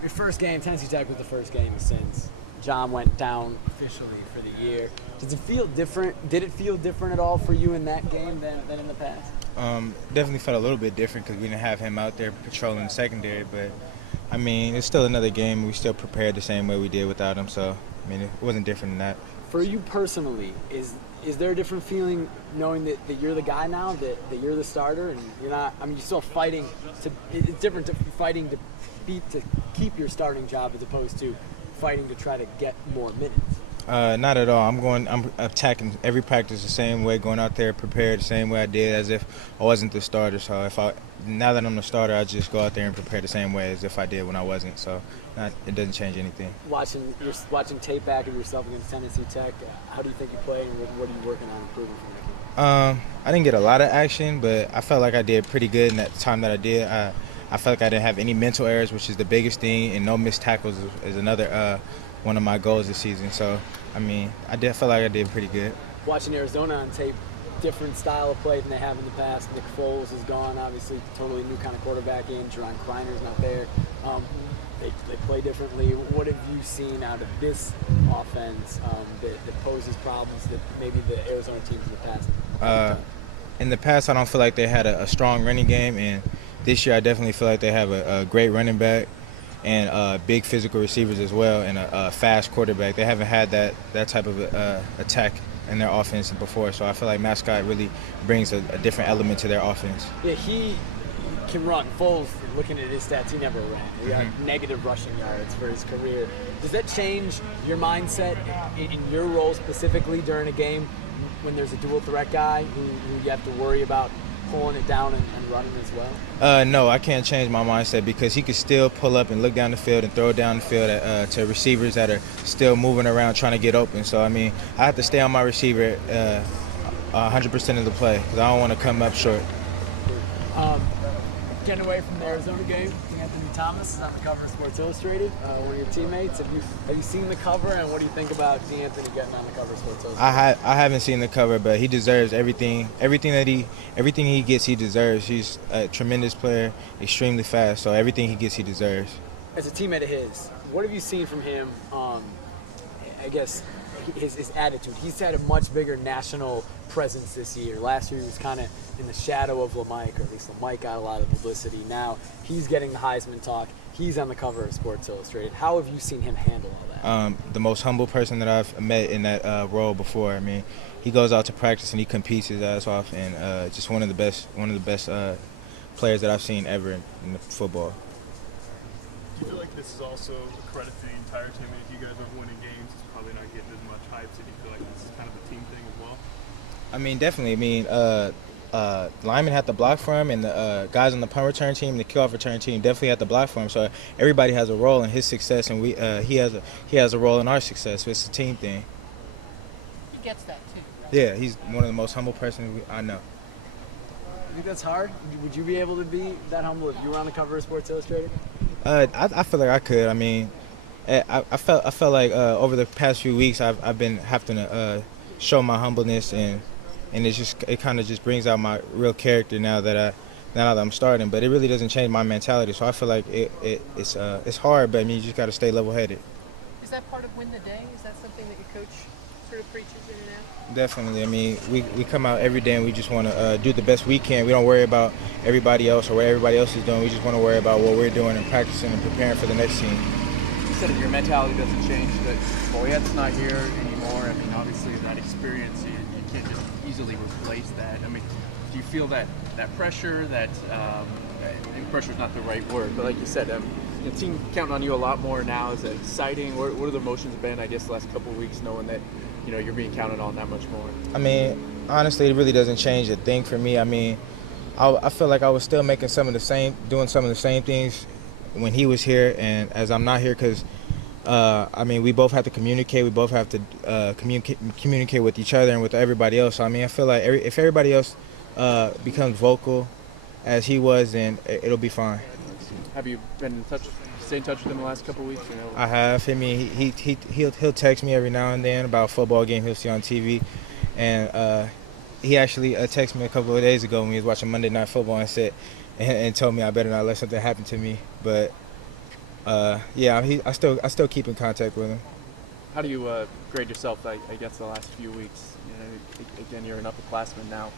Your first game, Tennessee Tech was the first game since John went down officially for the year. Does it feel different? Did it feel different at all for you in that game than in the past? Definitely felt a little bit different because we didn't have him out there patrolling the secondary. But, I mean, it's still another game. We still prepared the same way we did without him. So, I mean, it wasn't different than that. For you personally, is there a different feeling knowing that you're the guy now, that you're the starter, and you're not – I mean, you're still fighting to – it's different to fighting to keep your starting job as opposed to fighting to try to get more minutes? Not at all. I'm attacking every practice the same way, going out there prepared the same way I did as if I wasn't the starter. So now that I'm the starter, I just go out there and prepare the same way as if I did when I wasn't. So it doesn't change anything. Watching tape back of yourself against Tennessee Tech, how do you think you played, and what are you working on improving from that game? I didn't get a lot of action, but I felt like I did pretty good in that time that I did. I felt like I didn't have any mental errors, which is the biggest thing, and no missed tackles is another one of my goals this season. So, I mean, I felt like I did pretty good. Watching Arizona on tape, different style of play than they have in the past. Nick Foles is gone, obviously, totally new kind of quarterback in. Jerron Kreiner's not there. They play differently. What have you seen out of this offense that poses problems that maybe the Arizona teams in the past? In the past, I don't feel like they had a strong running game, and this year I definitely feel like they have a great running back and big physical receivers as well, and a fast quarterback. They haven't had that type of attack in their offense before, so I feel like Mascot really brings a different element to their offense. Yeah, he can run. Foles, looking at his stats, he never ran. He got negative rushing yards for his career. Does that change your mindset in your role specifically during a game when there's a dual threat guy who you have to worry about pulling it down and running as well? No, I can't change my mindset because he could still pull up and look down the field and throw it down the field to receivers that are still moving around trying to get open. So, I mean, I have to stay on my receiver 100% of the play because I don't want to come up short. Getting away from the Arizona game, Anthony Thomas is on the cover of Sports Illustrated, one of your teammates. Have you seen the cover, and what do you think about D'Anthony getting on the cover of Sports Illustrated? I haven't seen the cover, but he deserves everything he gets. He deserves. He's a tremendous player, extremely fast. So everything he gets, he deserves. As a teammate of his, what have you seen from him? I guess his attitude. He's had a much bigger national presence this year. Last year he was kind of in the shadow of LeMike, or at least LeMike got a lot of publicity. Now he's getting the Heisman talk. He's on the cover of Sports Illustrated. How have you seen him handle all that? The most humble person that I've met in that role before. I mean, he goes out to practice and he competes his ass off, and just one of the best players that I've seen ever in football. Do you feel like this is also a credit to the entire team? And if you guys aren't winning games, it's probably not getting as much hype. So do you feel like this is kind of a team thing as well? I mean, definitely. I mean, Lyman had to block for him, and the guys on the punt return team, the kickoff return team, definitely had to block for him. So everybody has a role in his success, and he has a role in our success. So it's a team thing. He gets that too, right? Yeah, he's one of the most humble persons I know. You think that's hard? Would you be able to be that humble if you were on the cover of Sports Illustrated? I feel like I could. I mean, I felt like over the past few weeks I've been having to show my humbleness, and it kind of just brings out my real character now that I'm starting. But it really doesn't change my mentality. So I feel like it's hard, but I mean you just got to stay level-headed. Is that part of win the day? Is that something that your coach sort of preaches in and out? Definitely. I mean, we come out every day and we just want to do the best we can. We don't worry about everybody else or what everybody else is doing. We just want to worry about what we're doing and practicing and preparing for the next team. You said that your mentality doesn't change, that Boyett's not here anymore. I mean, obviously that experience, you can't just easily replace that. I mean, do you feel that pressure, that pressure is not the right word, but like you said, the team counting on you a lot more now. Is that exciting? What are the emotions been, I guess, the last couple of weeks, knowing that you're being counted on that much more? I mean, honestly, it really doesn't change a thing for me. I mean, I feel like I was still doing some of the same things when he was here, and as I'm not here, because I mean, we both have to communicate. We both have to communicate with each other and with everybody else. So, I mean, I feel like if everybody else becomes vocal as he was, then it'll be fine. Have you been stay in touch with him the last couple of weeks? I have. I mean, he'll text me every now and then about a football game he'll see on TV, and he actually texted me a couple of days ago when he was watching Monday Night Football and told me I better not let something happen to me. But I still keep in contact with him. How do you grade yourself, I guess, the last few weeks? You know, again, you're an upperclassman now,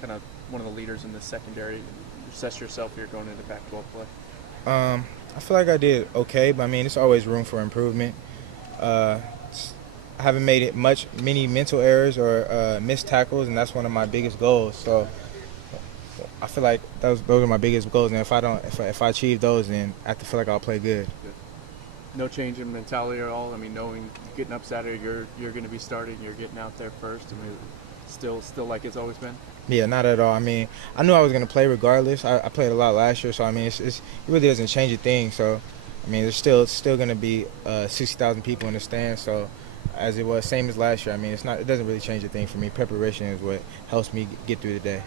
kind of one of the leaders in the secondary. You assess yourself here going into Pac-12 play. I feel like I did okay, but I mean, there's always room for improvement. I haven't made it many mental errors or missed tackles, and that's one of my biggest goals. So I feel like those are my biggest goals, and if I achieve those, then I feel like I'll play good. No change in mentality at all. I mean, knowing getting up Saturday, you're going to be starting, you're getting out there first. I mean, still like it's always been. Yeah, not at all. I mean, I knew I was going to play regardless. I played a lot last year, so I mean, it really doesn't change a thing. So, I mean, there's still going to be 60,000 people in the stands. So, as it was, same as last year. I mean, it doesn't really change a thing for me. Preparation is what helps me get through the day.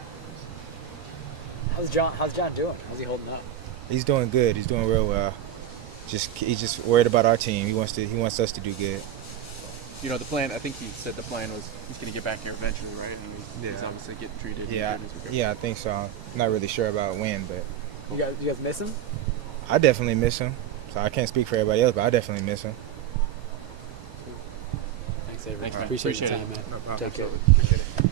How's John doing? How's he holding up? He's doing good. He's doing real well. He's just worried about our team. He wants us to do good. You know, the plan, I think he said the plan was he's going to get back here eventually, right? I mean, he's obviously getting treated. Yeah, I think so. I'm not really sure about when, but You guys miss him? I definitely miss him. So I can't speak for everybody else, but I definitely miss him. Thanks, Avery. Thanks, man. Appreciate your Appreciate time, it. man. Take care. Appreciate it.